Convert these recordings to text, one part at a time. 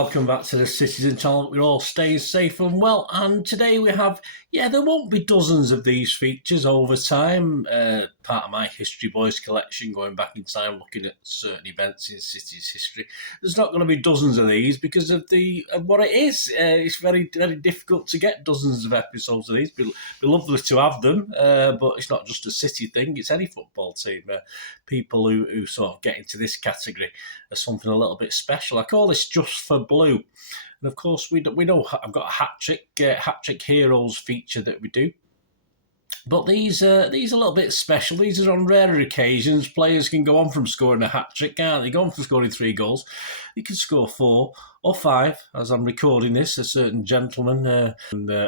welcome back to the Citizen channel. We're all staying safe and well, and today we have, there won't be dozens of these features over time. Part of my History Boys collection, going back in time, looking at certain events in City's history. There's not going to be dozens of these because of what it is. It's very, very difficult to get dozens of episodes of these. It'd be lovely to have them, but it's not just a City thing, it's any football team. People who sort of get into this category are something a little bit special. I call this Just for Blue. And of course, we know I've got a hat trick heroes feature that we do. But these are a little bit special. These are on rarer occasions. Players can go on from scoring a hat-trick, can't they? Go on from scoring 3 goals. They can score 4 or 5. As I'm recording this, a certain gentleman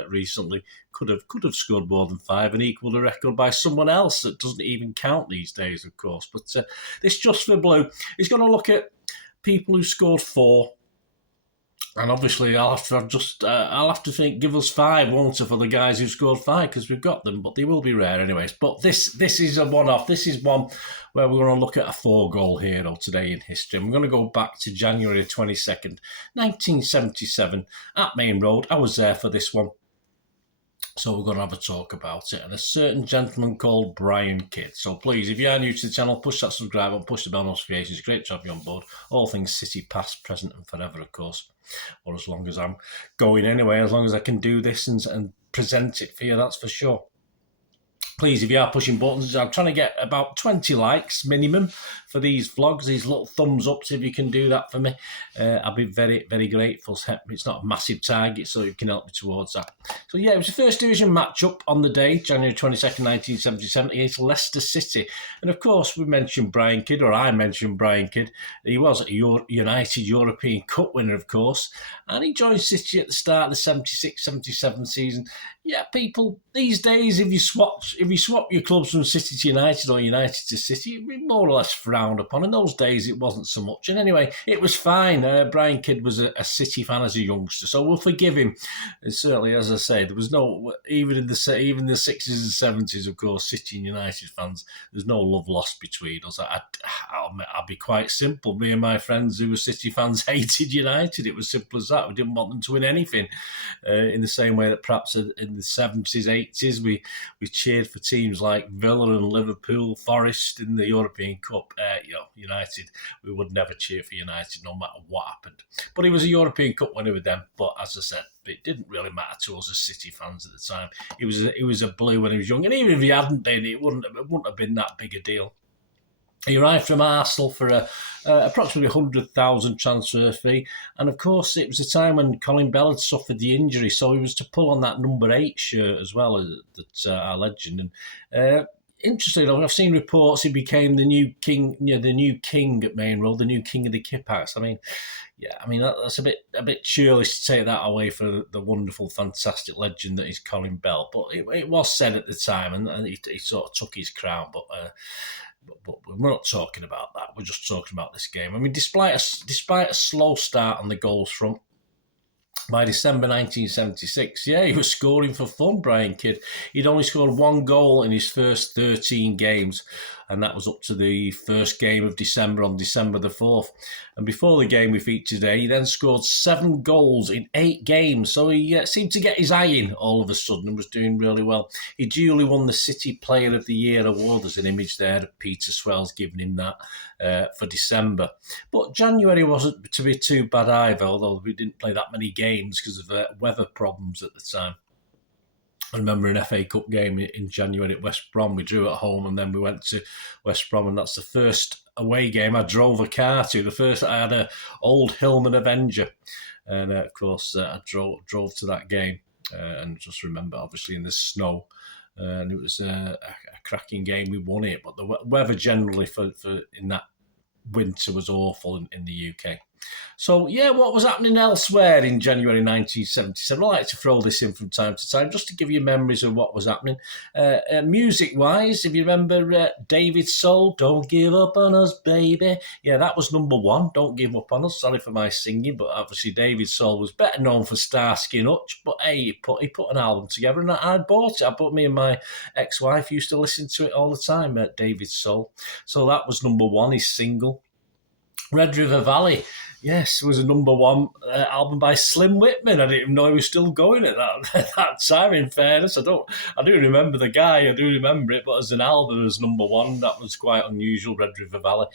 recently could have scored more than 5 and equalled a record by someone else that doesn't even count these days, of course. But this Just for Blue is going to look at people who scored 4. And obviously, I'll have to think, give us 5, won't I, for the guys who scored 5, because we've got them, but they will be rare anyways. But this is a one-off. This is one where we're going to look at a 4-goal hero today in history. And we're going to go back to January 22nd, 1977, at Main Road. I was there for this one. So we're going to have a talk about it. And a certain gentleman called Brian Kidd. So please, if you are new to the channel, push that subscribe button, push the bell notifications. Great to have you on board. All things City, past, present and forever, of course. Or as long as I'm going anyway, as long as I can do this and present it for you, that's for sure. Please, if you are pushing buttons, I'm trying to get about 20 likes minimum for these vlogs, these little thumbs ups. If you can do that for me, I'll be very, very grateful. It's not a massive target, so you can help me towards that. So yeah, it was the first division match-up on the day, January 22nd, 1977, against Leicester City. And of course, we mentioned Brian Kidd, or I mentioned Brian Kidd. He was a United European Cup winner, of course, and he joined City at the start of the 76-77 season. Yeah, people, these days, if you swap your clubs from City to United or United to City, it'd be more or less frowned upon. In those days, it wasn't so much. And anyway, it was fine. Brian Kidd was a City fan as a youngster, so we'll forgive him. And certainly, as I say, there was no, even in the 60s and 70s, of course, City and United fans, there's no love lost between us. I'll be quite simple. Me and my friends who were City fans hated United. It was simple as that. We didn't want them to win anything. In the same way that perhaps in the 70s, 80s, we cheered for teams like Villa and Liverpool, Forest in the European Cup. United, we would never cheer for United no matter what happened. But he was a European Cup winner with them. But as I said, it didn't really matter to us as City fans at the time. He was a blue when he was young, and even if he hadn't been, it wouldn't have been that big a deal. He arrived from Arsenal for approximately 100,000 transfer fee. And of course, it was a time when Colin Bell had suffered the injury, so he was to pull on that number 8 shirt as well, our legend. And interestingly, I've seen reports he became the new king, the new king at Main Road, the new king of the Kippax. That's a bit churlish to take that away for the wonderful, fantastic legend that is Colin Bell. But it was said at the time, and he sort of took his crown. But we're not talking about that. We're just talking about this game. I mean, despite a slow start on the goals front, by December 1976, he was scoring for fun, Brian Kidd. He'd only scored 1 goal in his first 13 games, and that was up to the first game of December on December the 4th. And before the game we featured today, he then scored 7 goals in 8 games. So he seemed to get his eye in all of a sudden and was doing really well. He duly won the City Player of the Year award. There's an image there of Peter Swell's giving him that for December. But January wasn't to be too bad either, although we didn't play that many games because of weather problems at the time. I remember an FA Cup game in January at West Brom. We drew at home and then we went to West Brom, and that's the first away game I drove a car to. The first I had a old Hillman Avenger, and of course I drove to that game and just remember obviously in the snow, and it was a cracking game. We won it, but the weather generally for in that winter was awful in the UK. So, what was happening elsewhere in January 1977? I like to throw this in from time to time just to give you memories of what was happening. Music-wise, if you remember David Soul, Don't Give Up on Us, Baby. Yeah, that was number 1, Don't Give Up on Us. Sorry for my singing, but obviously David Soul was better known for Starsky and Hutch. But hey, he put an album together and I bought it. Me and my ex-wife used to listen to it all the time, David Soul. So that was number 1, his single. Red River Valley. Yes, it was a number one album by Slim Whitman. I didn't even know he was still going at that at that time. In fairness, I do remember the guy. I do remember it, but as an album, as number one, that was quite unusual. Red River Valley,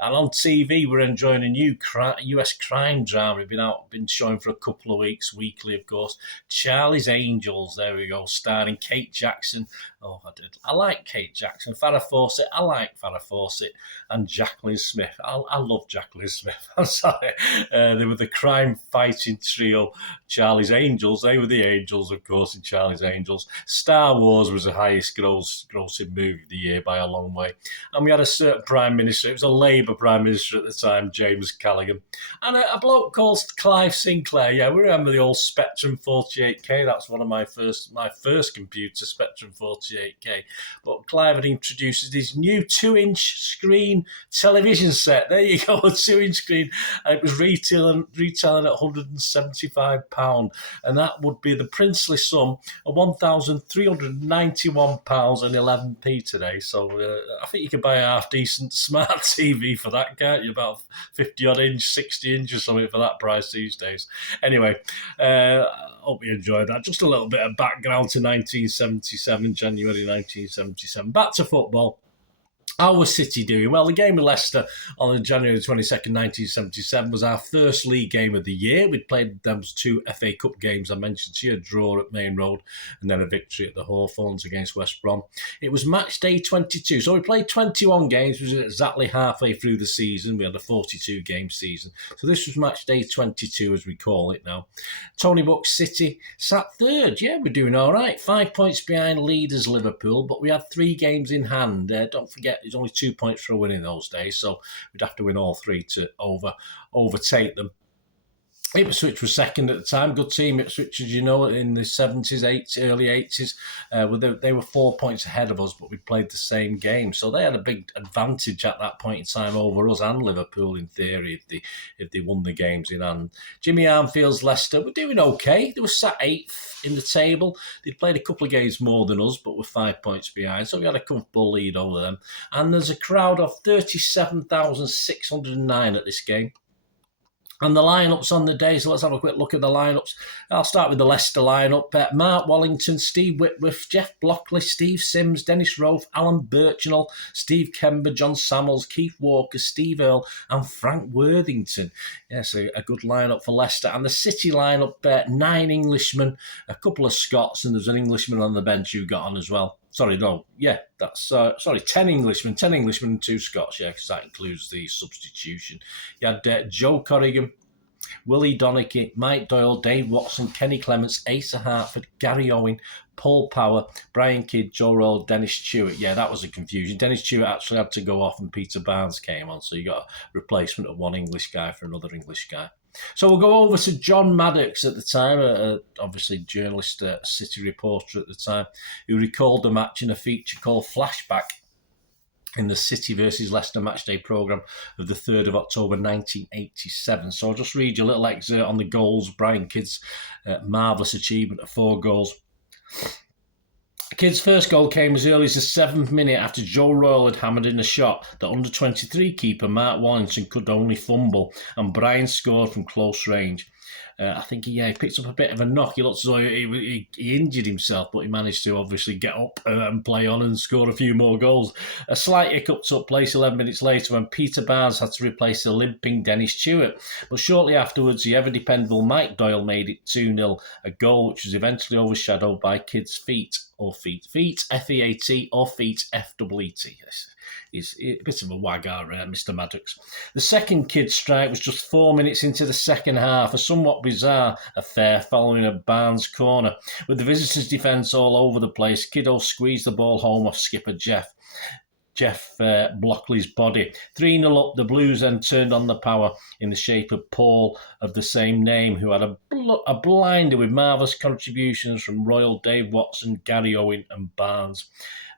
and on TV, we're enjoying a new US crime drama. Been showing for a couple of weeks, weekly, of course. Charlie's Angels. There we go, starring Kate Jackson. Oh, I like Kate Jackson. Farrah Fawcett. I like Farrah Fawcett, and Jacqueline Smith. I love Jacqueline Smith. I'm sorry. They were the crime-fighting trio, Charlie's Angels. They were the Angels, of course, in Charlie's Angels. Star Wars was the highest grossing movie of the year by a long way. And we had a certain Prime Minister. It was a Labour Prime Minister at the time, James Callaghan. And a bloke called Clive Sinclair. Yeah, we remember the old Spectrum 48K. That's one of my first computer, Spectrum 48K. But Clive had introduced his new 2-inch screen television set. There you go, a 2-inch screen. And it was retailing at £175, and that would be the princely sum of £1,391.11 today. So I think you could buy a half-decent smart TV for that, can't you? About 50-odd inch, 60 inch or something for that price these days. Anyway, hope you enjoyed that. Just a little bit of background to 1977, January 1977. Back to football. How was City doing? Well, the game with Leicester on January 22nd, 1977 was our first league game of the year. We'd played those 2 FA Cup games I mentioned to you, a draw at Main Road and then a victory at the Hawthorns against West Brom. It was match day 22. So we played 21 games, which was exactly halfway through the season. We had a 42-game season. So this was match day 22, as we call it now. Tony Buck's City sat third. Yeah, we're doing all right. 5 points behind leaders Liverpool, but we had 3 games in hand. Don't forget, there's only 2 points for a win in those days, so we'd have to win all 3 to overtake them. Ipswich was second at the time. Good team, Ipswich, as you know, in the 70s, early 80s. They were 4 points ahead of us, but we played the same game. So they had a big advantage at that point in time over us and Liverpool, in theory, if they won the games in hand. Jimmy Anfield's Leicester were doing okay. They were sat 8th in the table. They'd played a couple of games more than us, but were 5 points behind. So we had a comfortable lead over them. And there's a crowd of 37,609 at this game. And the lineups on the day, so let's have a quick look at the lineups. I'll start with the Leicester lineup. Mark Wallington, Steve Whitworth, Jeff Blockley, Steve Sims, Dennis Rofe, Alan Birchinall, Steve Kember, John Samuels, Keith Walker, Steve Earle and Frank Worthington. Yes, a good lineup for Leicester. And the City lineup, 9 Englishmen, a couple of Scots, and there's an Englishman on the bench who got on as well. 10 Englishmen and 2 Scots, yeah, because that includes the substitution. You had Joe Corrigan, Willie Donachie, Mike Doyle, Dave Watson, Kenny Clements, Asa Hartford, Gary Owen, Paul Power, Brian Kidd, Joe Roll, Dennis Stewart. Yeah, that was a confusion. Dennis Stewart actually had to go off and Peter Barnes came on, so you got a replacement of one English guy for another English guy. So we'll go over to John Maddox at the time, obviously journalist, City reporter at the time, who recalled the match in a feature called Flashback in the City versus Leicester matchday programme of the 3rd of October 1987. So I'll just read you a little excerpt on the goals. Brian Kidd's marvellous achievement of 4 goals. Kidd's first goal came as early as the 7th minute after Joe Royle had hammered in a shot that under-23 keeper Mark Wallington could only fumble, and Brian scored from close range. I think he picked up a bit of a knock. He looked as though he injured himself, but he managed to obviously get up and play on and score a few more goals. A slight hiccup took place 11 minutes later when Peter Barnes had to replace the limping Dennis Stewart. But shortly afterwards, the ever-dependable Mike Doyle made it 2-0, a goal which was eventually overshadowed by Kidd's feet, F-E-A-T, or feet, F-E-E-T. He's a bit of a wagger, Mr. Maddox. The second Kidd strike was just 4 minutes into the second half, a somewhat bizarre affair following a Barnes corner. With the visitors' defence all over the place, Kiddo squeezed the ball home off skipper Jeff Blockley's body. 3-0 up, the Blues then turned on the power in the shape of Paul of the same name, who had a blinder with marvellous contributions from Royal, Dave Watson, Gary Owen and Barnes.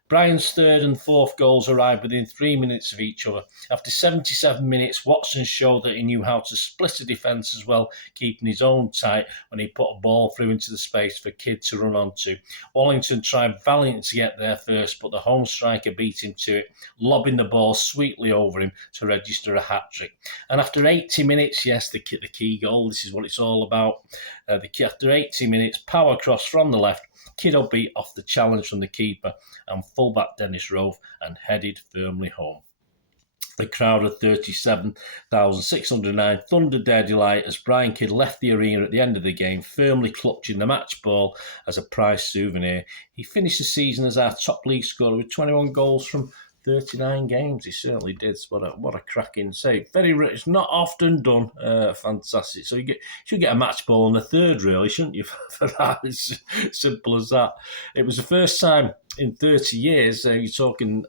Brian's third and fourth goals arrived within 3 minutes of each other. After 77 minutes, Watson showed that he knew how to split a defence as well, keeping his own tight when he put a ball through into the space for Kidd to run onto. Wallington tried valiantly to get there first, but the home striker beat him to it, lobbing the ball sweetly over him to register a hat-trick. And after 80 minutes, yes, the key goal, this is what it's all about. After 80 minutes, power cross from the left, Kiddo beat off the challenge from the keeper and fullback Dennis Rove and headed firmly home. The crowd of 37,609 thundered their delight as Brian Kidd left the arena at the end of the game, firmly clutching the match ball as a prized souvenir. He finished the season as our top league scorer with 21 goals from 39 games. He certainly did. What a cracking save. Very rich. It's not often done. Fantastic. So you should get a match ball in the third, really, shouldn't you? For that, it's simple as that. It was the first time in 30 years, you're talking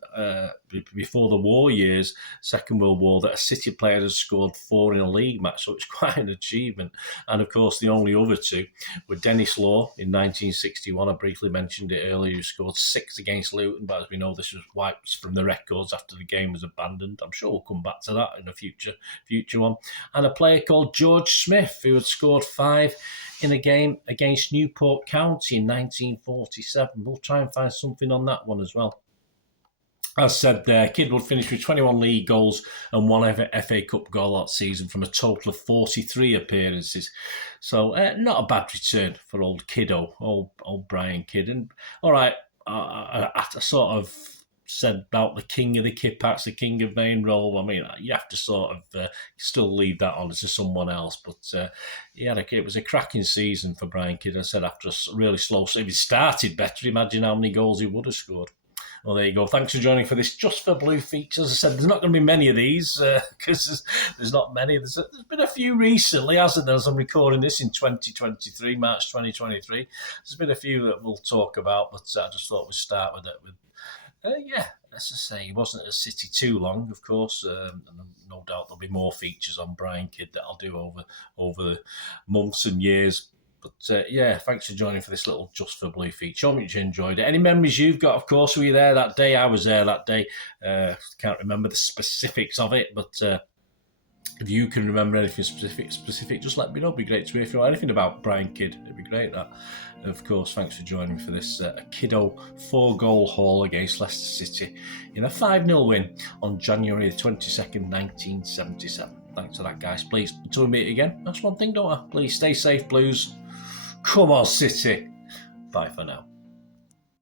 before the war years, Second World War, that a City player has scored 4 in a league match, so it's quite an achievement. And of course, the only other two were Dennis Law in 1961, I briefly mentioned it earlier, who scored 6 against Luton, but as we know, this was wiped from the records after the game was abandoned. I'm sure we'll come back to that in a future one. And a player called George Smith, who had scored 5 in a game against Newport County in 1947. We'll try and find something on that one as well. As said there, Kidd would finish with 21 league goals and 1 FA Cup goal that season from a total of 43 appearances. So not a bad return for old Kiddo, old Brian Kidd. And all right, I sort of said about the king of the Kippax, the king of main role. I mean, you have to sort of still leave that on to someone else. But it was a cracking season for Brian Kidd. I said after a really slow, if he started better, imagine how many goals he would have scored. Well, there you go. Thanks for joining for this Just for Blue feature. As I said, there's not going to be many of these because there's not many. There's been a few recently, hasn't there? As I'm recording this in 2023, March 2023. There's been a few that we'll talk about, but I just thought we'd start with it. As I say, he wasn't at City too long, of course, and no doubt there'll be more features on Brian Kidd that I'll do over the months and years. But thanks for joining for this little Just for Blue feature. Hope you enjoyed it. Any memories you've got? Of course, were you there that day? I was there that day. Can't remember the specifics of it, but if you can remember anything specific, just let me know. It'd be great to hear if you know anything about Brian Kidd. It'd be great, that. And of course, thanks for joining me for this Kiddo 4-goal haul against Leicester City in a 5-0 win on January 22nd, 1977. Thanks for that, guys. Please, until we meet again, that's one thing, don't I? Please stay safe, Blues. Come on, City. Bye for now.